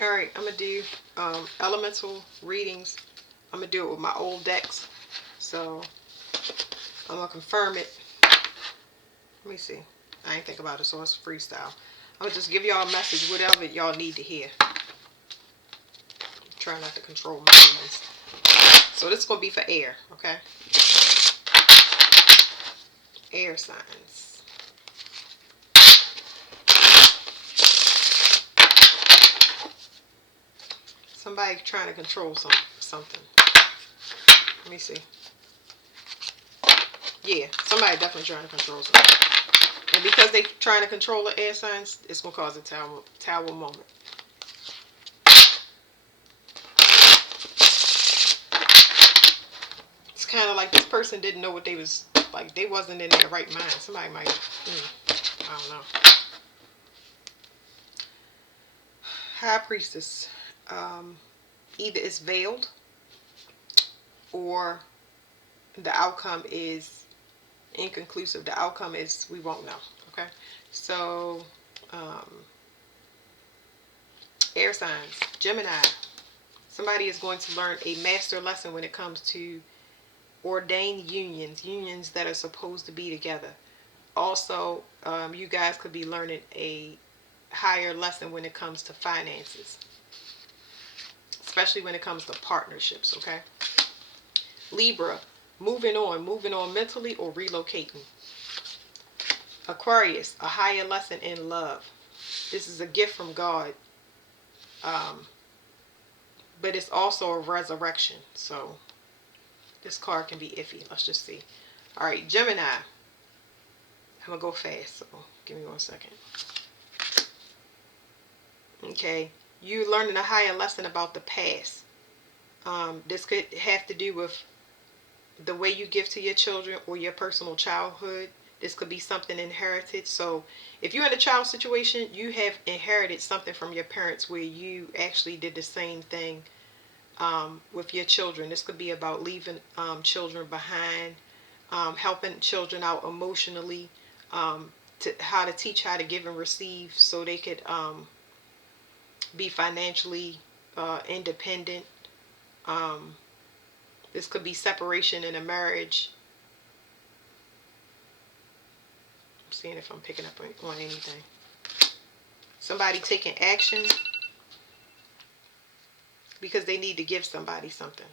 All right, I'm gonna do elemental readings. I'm gonna do it with my old decks. So I'm gonna confirm it. Let me see. I ain't think about it, so it's freestyle. I'm gonna just give y'all a message, whatever y'all need to hear. Try not to control my hands. So this is gonna be for air, okay? Air signs. Somebody trying to control something. Let me see. Yeah, somebody definitely trying to control something. And because they trying to control the air signs, it's gonna cause a tower moment. It's kind of like this person didn't know what they was like. They wasn't in their right mind. Somebody might, I don't know. High priestess. Um, Either it's veiled or the outcome is inconclusive. The outcome is we won't know. Okay, so um, air signs. Gemini. Somebody is going to learn a master lesson when it comes to ordained unions that are supposed to be together. Also, you guys could be learning a higher lesson when it comes to finances, especially when it comes to partnerships. Okay, Libra. Moving on mentally or relocating. Aquarius, a higher lesson in love. This is a gift from God, um, but it's also a resurrection. So this card can be iffy. Let's just see. All right, Gemini. I'm gonna go fast, so give me 1 second. Okay, you learning a higher lesson about the past. This could have to do with the way you give to your children or your personal childhood. This could be something inherited. So if you're in a child situation, you have inherited something from your parents where you actually did the same thing with your children. This could be about leaving children behind, helping children out emotionally, to how to teach how to give and receive so they could be financially independent. Um, this could be separation in a marriage. I'm seeing if I'm picking up on anything. Somebody taking action because they need to give somebody something.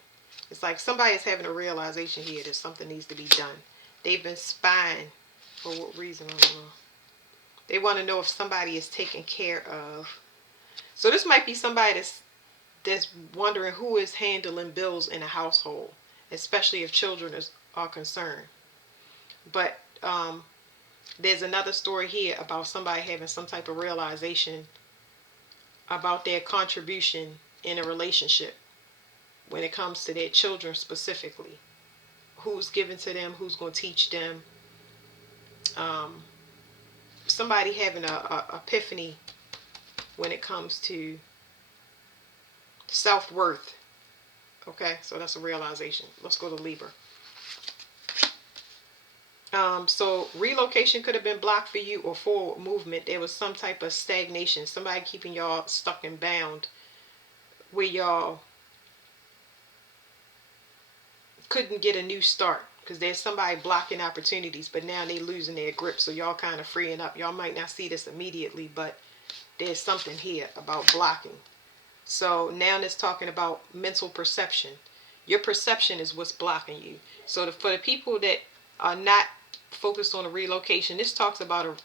It's like somebody is having a realization here that something needs to be done. They've been spying. For what reason? I don't know. They want to know if somebody is taken care of. So this might be somebody that's wondering who is handling bills in a household, especially if children are concerned. But there's another story here about somebody having some type of realization about their contribution in a relationship when it comes to their children specifically. Who's given to them, who's going to teach them. Um, Somebody having a epiphany when it comes to self-worth. Okay, so that's a realization. Let's go to Libra. So relocation could have been blocked for you, or forward movement. There was some type of stagnation. Somebody keeping y'all stuck and bound where y'all couldn't get a new start because there's somebody blocking opportunities, but now they losing their grip. So y'all kind of freeing up. Y'all might not see this immediately, but there's something here about blocking. So now it's talking about mental perception. Your perception is what's blocking you. So for the people that are not focused on a relocation, this talks about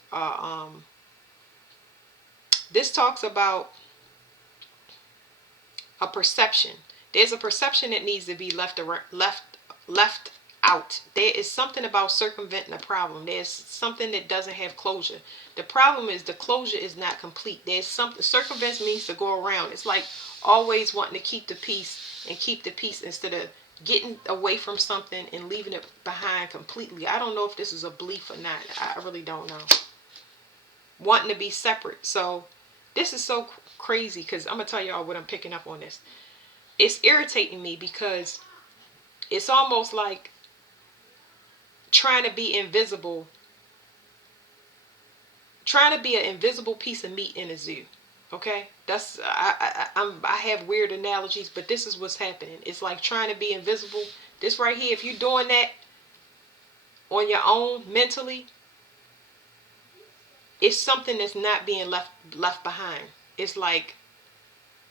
a perception. There's a perception that needs to be left out. There is something about circumventing a problem. There's something that doesn't have closure. The problem is the closure is not complete. There's something. Circumvent means to go around. It's like always wanting to keep the peace and keep the peace instead of getting away from something and leaving it behind completely. I don't know if this is a belief or not. I really don't know. Wanting to be separate. So this is so crazy because I'm gonna tell y'all what I'm picking up on this. It's irritating me because it's almost like trying to be invisible, trying to be an invisible piece of meat in a zoo. Okay, that's I have weird analogies, but this is what's happening. It's like trying to be invisible. This right here, if you're doing that on your own mentally, it's something that's not being left behind. It's like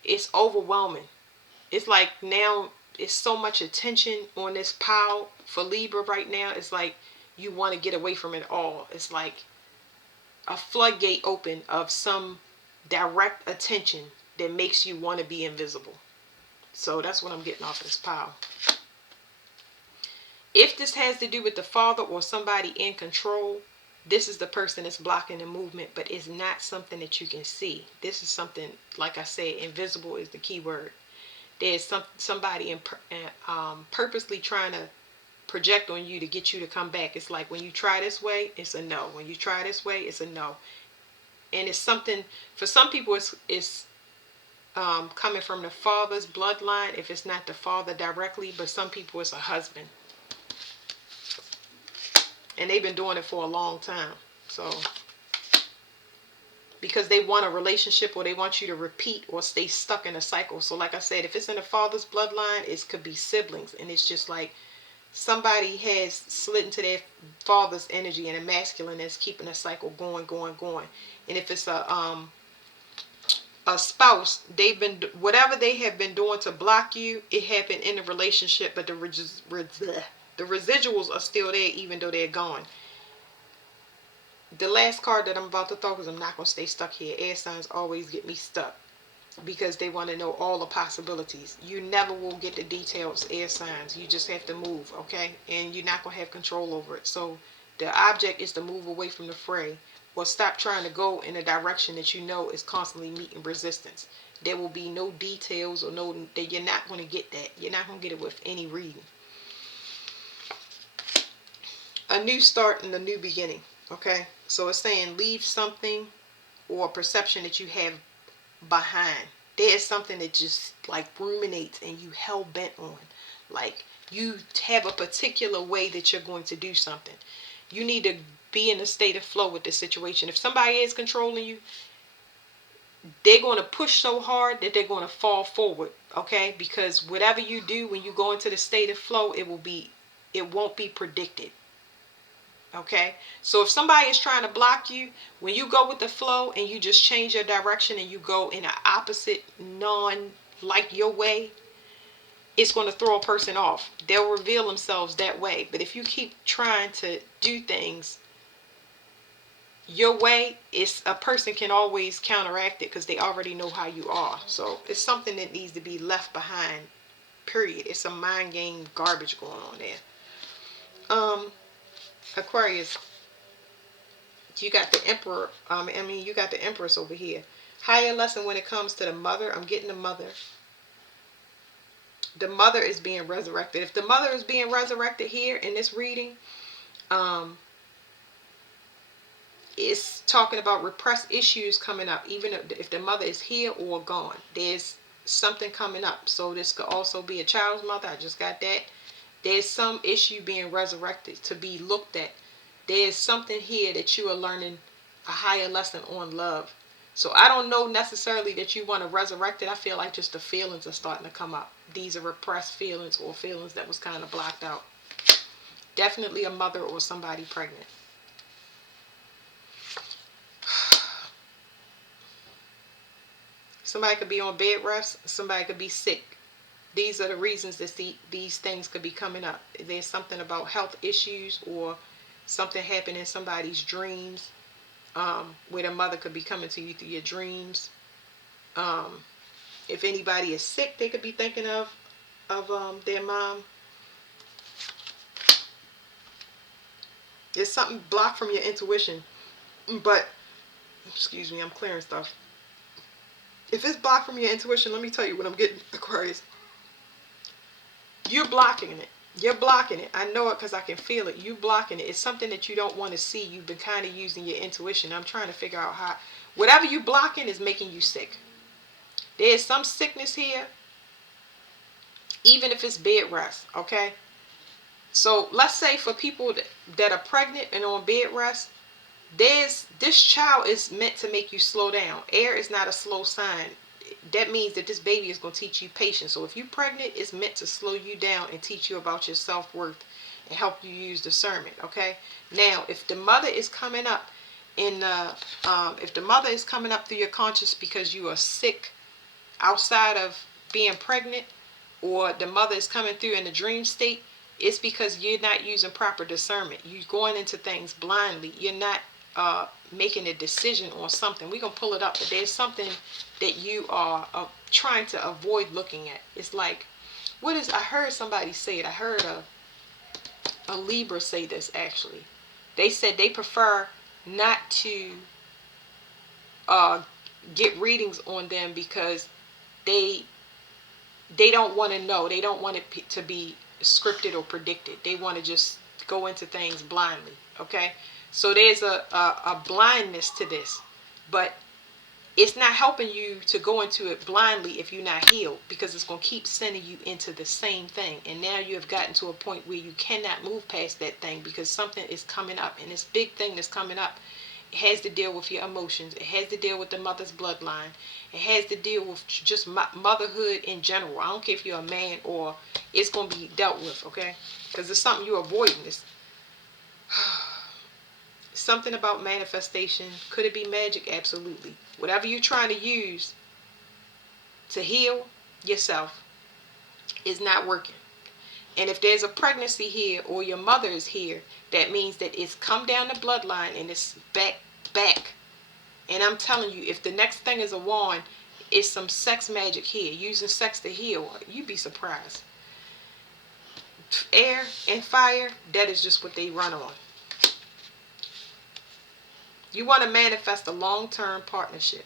it's overwhelming. It's like now it's so much attention on this pile for Libra right now. It's like you want to get away from it all. It's like a floodgate open of some direct attention that makes you want to be invisible. So that's what I'm getting off of this pile. If this has to do with the father or somebody in control, this is the person that's blocking the movement, but it's not something that you can see. This is something, like I said, invisible is the key word. There's somebody purposely trying to project on you to get you to come back. It's like when you try this way, it's a no. When you try this way, it's a no. And it's something, for some people, it's coming from the father's bloodline, if it's not the father directly, but some people it's a husband. And they've been doing it for a long time. So, because they want a relationship or they want you to repeat or stay stuck in a cycle. So like I said, if it's in the father's bloodline, it could be siblings. And it's just like somebody has slid into their father's energy and a masculine that's keeping a cycle going. And if it's a spouse, they've been, whatever they have been doing to block you, it happened in the relationship, but the residuals are still there even though they're gone. The last card that I'm about to throw, because I'm not going to stay stuck here. Air signs always get me stuck because they want to know all the possibilities. You never will get the details, air signs. You just have to move, okay? And you're not going to have control over it. So the object is to move away from the fray or stop trying to go in a direction that you know is constantly meeting resistance. There will be no details or no, that you're not going to get that. You're not going to get it with any reading. A new start and a new beginning, okay? So it's saying leave something or perception that you have behind. There is something that just like ruminates and you hell bent on. Like you have a particular way that you're going to do something. You need to be in a state of flow with the situation. If somebody is controlling you, they're going to push so hard that they're going to fall forward, okay? Because whatever you do when you go into the state of flow, it won't be predicted. Okay, so if somebody is trying to block you, when you go with the flow and you just change your direction and you go in an opposite, like your way, it's going to throw a person off. They'll reveal themselves that way. But if you keep trying to do things your way, a person can always counteract it because they already know how you are. So it's something that needs to be left behind, period. It's a mind game garbage going on there. Aquarius, you got the Emperor. You got the Empress over here. Higher lesson when it comes to the mother. I'm getting the mother. The mother is being resurrected. If the mother is being resurrected here in this reading, it's talking about repressed issues coming up. Even if the mother is here or gone, there's something coming up. So this could also be a child's mother. I just got that. There's some issue being resurrected to be looked at. There's something here that you are learning a higher lesson on love. So I don't know necessarily that you want to resurrect it. I feel like just the feelings are starting to come up. These are repressed feelings or feelings that was kind of blocked out. Definitely a mother or somebody pregnant. Somebody could be on bed rest. Somebody could be sick. These are the reasons that these things could be coming up. There's something about health issues or something happened in somebody's dreams, where the mother could be coming to you through your dreams. If anybody is sick, they could be thinking of their mom. There's something blocked from your intuition. But, excuse me, I'm clearing stuff. If it's blocked from your intuition, let me tell you what I'm getting, Aquarius. You're blocking it. You're blocking it. I know it because I can feel it. You blocking it. It's something that you don't want to see. You've been kind of using your intuition. I'm trying to figure out how. Whatever you blocking is making you sick. There's some sickness here, even if it's bed rest, okay? So let's say for people that are pregnant and on bed rest, This child is meant to make you slow down. Air is not a slow sign. That means that this baby is going to teach you patience. So if you're pregnant, it's meant to slow you down and teach you about your self-worth and help you use discernment. Okay. Now, if the mother is coming up if the mother is coming up through your conscious because you are sick outside of being pregnant, or the mother is coming through in the dream state, it's because you're not using proper discernment. You're going into things blindly. You're not making a decision on something. We're going to pull it up, but there's something that you are trying to avoid looking at. It's like, I heard somebody say it. I heard a Libra say this actually. They said they prefer not to get readings on them because they don't want to know. They don't want it to be scripted or predicted. They want to just go into things blindly. Okay, so there's a blindness to this, but it's not helping you to go into it blindly if you're not healed, because it's going to keep sending you into the same thing. And now you have gotten to a point where you cannot move past that thing because something is coming up, and this big thing that's coming up, it has to deal with your emotions. It has to deal with the mother's bloodline. It has to deal with just motherhood in general. I don't care if you're a man or it's going to be dealt with, okay? Because it's something you're avoiding. It's something about manifestation. Could it be magic? Absolutely. Whatever you're trying to use to heal yourself is not working. And if there's a pregnancy here or your mother is here, that means that it's come down the bloodline and it's back. And I'm telling you, if the next thing is a wand, it's some sex magic here, using sex to heal. You'd be surprised. Air and fire, that is just what they run on. You want to manifest a long-term partnership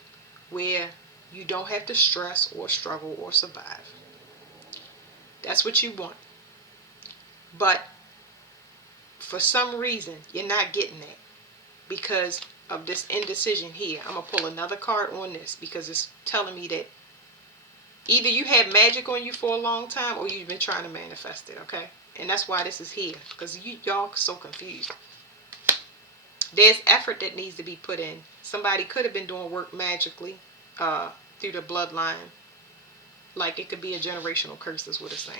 where you don't have to stress or struggle or survive. That's what you want. But for some reason, you're not getting that because of this indecision here. I'm going to pull another card on this because it's telling me that either you had magic on you for a long time or you've been trying to manifest it, okay? And that's why this is here, because y'all are so confused. There's effort that needs to be put in. Somebody could have been doing work magically through the bloodline. Like it could be a generational curse is what it's saying.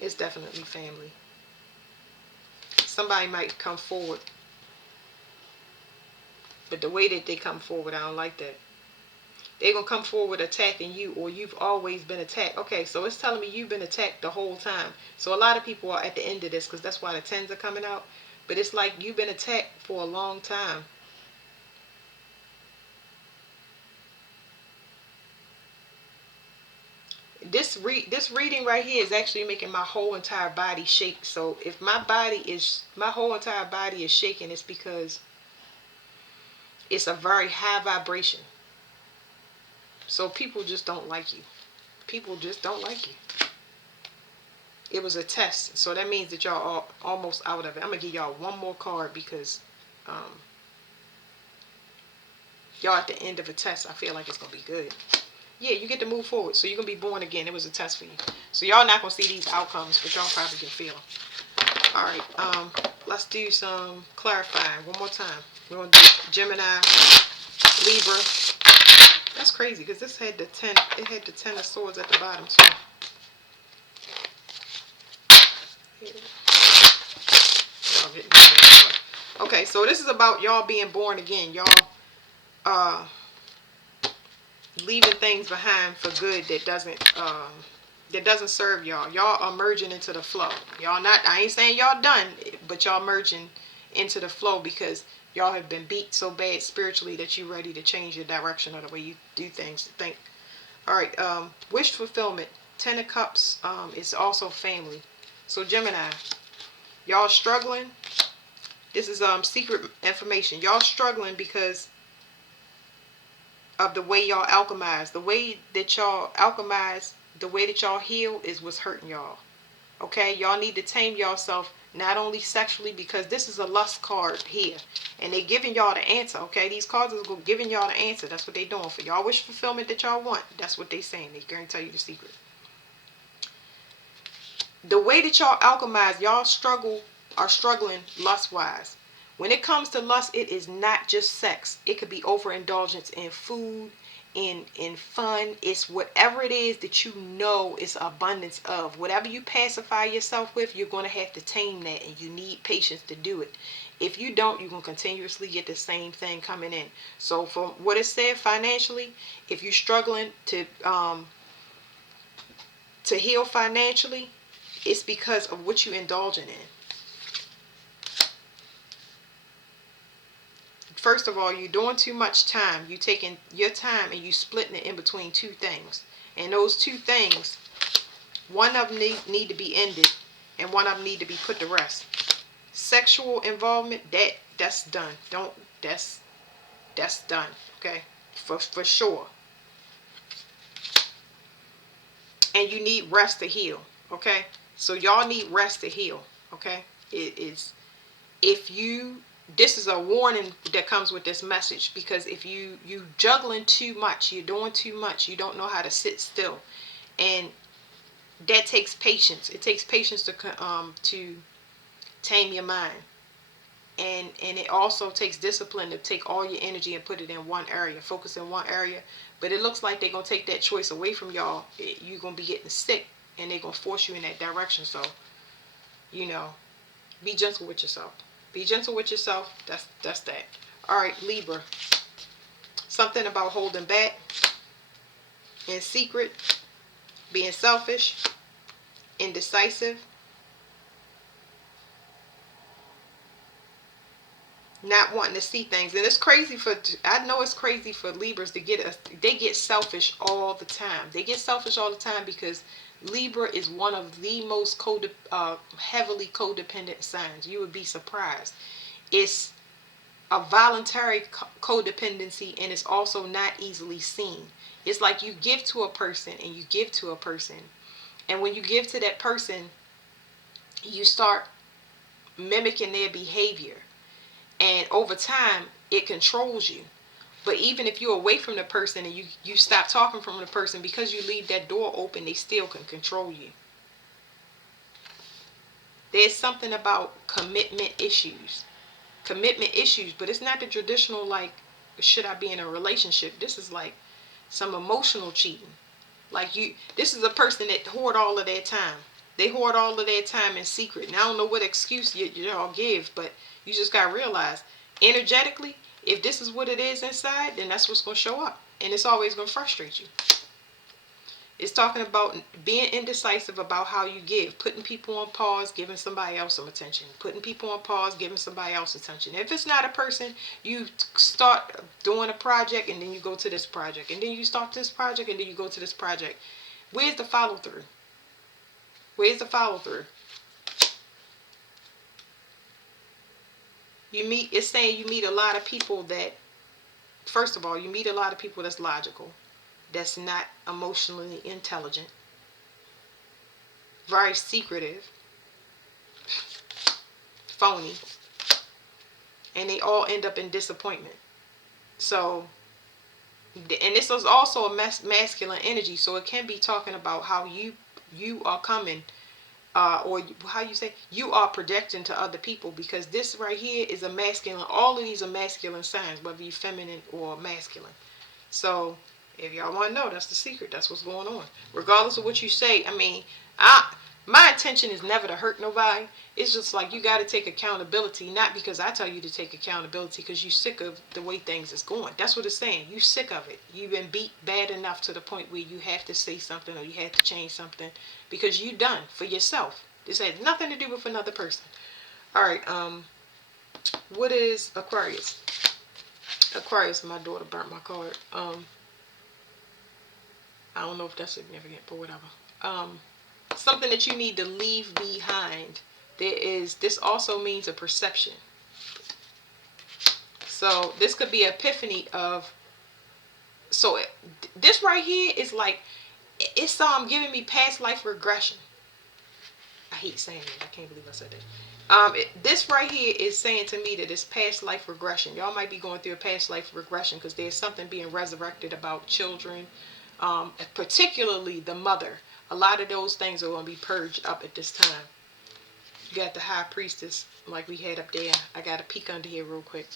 It's definitely family. Somebody might come forward, but the way that they come forward, I don't like that. They're going to come forward attacking you, or you've always been attacked. Okay, so it's telling me you've been attacked the whole time. So a lot of people are at the end of this because that's why the tens are coming out. But it's like you've been attacked for a long time. This reading right here is actually making my whole entire body shake. So if my whole entire body is shaking, it's because it's a very high vibration. So people just don't like you. People just don't like you. It was a test. So that means that y'all are almost out of it. I'm going to give y'all one more card because y'all at the end of a test. I feel like it's going to be good. Yeah, you get to move forward. So you're going to be born again. It was a test for you. So y'all not going to see these outcomes, but y'all probably can feel them. All right. Let's do some clarifying one more time. We're going to do Gemini, Libra. That's crazy because this had the 10. It had the 10 of swords at the bottom too. Okay, so this is about y'all being born again. Y'all leaving things behind for good that doesn't serve y'all. Y'all are merging into the flow. I ain't saying y'all done, but y'all merging into the flow because y'all have been beat so bad spiritually that you're ready to change your direction or the way you do things, to think. All right, wish fulfillment. 10 of Cups is also family. So Gemini, y'all struggling. This is secret information. Y'all struggling because of the way y'all alchemize. The way that y'all alchemize, the way that y'all heal is what's hurting y'all. Okay, y'all need to tame yourself, not only sexually, because this is a lust card here. And they giving y'all the answer, okay? These cards are giving y'all the answer. That's what they doing for y'all wish fulfillment that y'all want. That's what they saying. They're going to tell you the secret. The way that y'all alchemize, y'all are struggling lust-wise. When it comes to lust, it is not just sex. It could be overindulgence in food, in fun. It's whatever it is that you know is abundance of. Whatever you pacify yourself with, you're going to have to tame that, and you need patience to do it. If you don't, you're going to continuously get the same thing coming in. So from what it said financially, if you're struggling to heal financially, it's because of what you're indulging in. First of all, you're doing too much time. You're taking your time and you splitting it in between two things. And those two things, one of them need to be ended, and one of them need to be put to rest. Sexual involvement, that's done. That's done. Okay, for sure. And you need rest to heal. Okay, so y'all need rest to heal. Okay, it is. If you, this is a warning that comes with this message, because if you juggling too much, you're doing too much, you don't know how to sit still, and that takes patience. It takes patience to tame your mind, and it also takes discipline to take all your energy and put it in one area, focus in one area. But it looks like they're gonna take that choice away from y'all. You're gonna be getting sick, and they're gonna force you in that direction. So, be gentle with yourself. Be gentle with yourself. That's that. All right, Libra. Something about holding back, in secret, being selfish, indecisive, not wanting to see things. And it's crazy I know it's crazy for Libras to they get selfish all the time. They get selfish all the time because Libra is one of the most heavily codependent signs. You would be surprised. It's a voluntary codependency, and it's also not easily seen. It's like you give to a person and you give to a person, and when you give to that person, you start mimicking their behavior, and over time it controls you. But even if you're away from the person and you stop talking from the person, because you leave that door open, they still can control you. There's something about commitment issues, but it's not the traditional, like, should I be in a relationship? This is like some emotional cheating. Like, this is a person that hoard all of their time. They hoard all of their time in secret. And I don't know what excuse y'all give, but you just got to realize, energetically, if this is what it is inside, then that's what's going to show up. And it's always going to frustrate you. It's talking about being indecisive about how you give. Putting people on pause, giving somebody else some attention. Putting people on pause, giving somebody else attention. If it's not a person, you start doing a project and then you go to this project. And then you start this project and then you go to this project. Where's the follow through? Where's the follow through? It's saying you meet a lot of people that, first of all, you meet a lot of people that's logical, that's not emotionally intelligent, very secretive, phony, and they all end up in disappointment. So, and this is also a masculine energy, so it can be talking about how you are coming, or how you say, you are projecting to other people, because this right here is a masculine. All of these are masculine signs, whether you're feminine or masculine. So if y'all want to know, that's the secret. That's what's going on. Regardless of what you say, I mean, my intention is never to hurt nobody. It's just like, you got to take accountability, not because I tell you to take accountability, because you're sick of the way things is going. That's what it's saying. You sick of it. You've been beat bad enough to the point where you have to say something, or you have to change something, because you done for yourself. This has nothing to do with another person. All right. What is Aquarius? Aquarius, my daughter burnt my card. I don't know if that's significant, but whatever. Something that you need to leave behind. This also means a perception. So this could be an epiphany of, this right here is like, it's giving me past life regression. I hate saying that. I can't believe I said that. This right here is saying to me that it's past life regression. Y'all might be going through a past life regression, because there's something being resurrected about children, particularly the mother. A lot of those things are going to be purged up at this time. You got the high priestess, like we had up there. I got to peek under here real quick.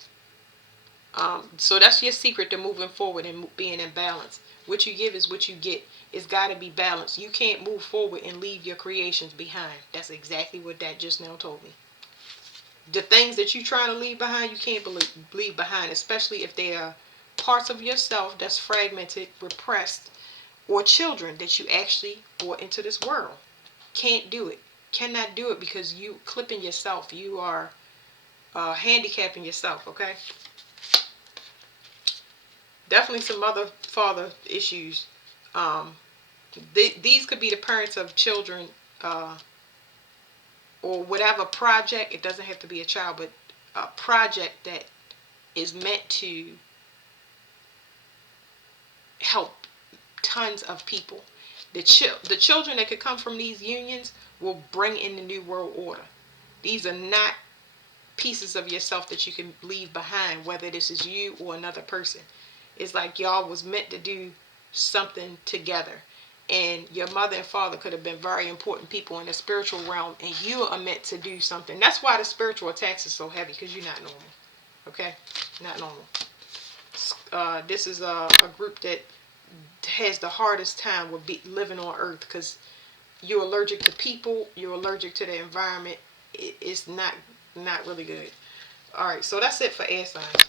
So that's your secret to moving forward and being in balance. What you give is what you get. It's got to be balanced. You can't move forward and leave your creations behind. That's exactly what that just now told me. The things that you're trying to leave behind, you can't leave behind, especially if they are parts of yourself that's fragmented, repressed, or children that you actually brought into this world. Can't do it. Cannot do it because you clipping yourself. You are handicapping yourself, okay? Definitely some mother father issues. Um, these could be the parents of children, or whatever project. It doesn't have to be a child, but a project that is meant to help tons of people. The children that could come from these unions will bring in the new world order. These are not pieces of yourself that you can leave behind, whether this is you or another person. It's like y'all was meant to do something together. And your mother and father could have been very important people in the spiritual realm, and you are meant to do something. That's why the spiritual attacks is so heavy, because you're not normal. Okay? Not normal. This is a group that has the hardest time with living on earth, because you're allergic to people, you're allergic to the environment. It's not really good. All right, so that's it for air signs.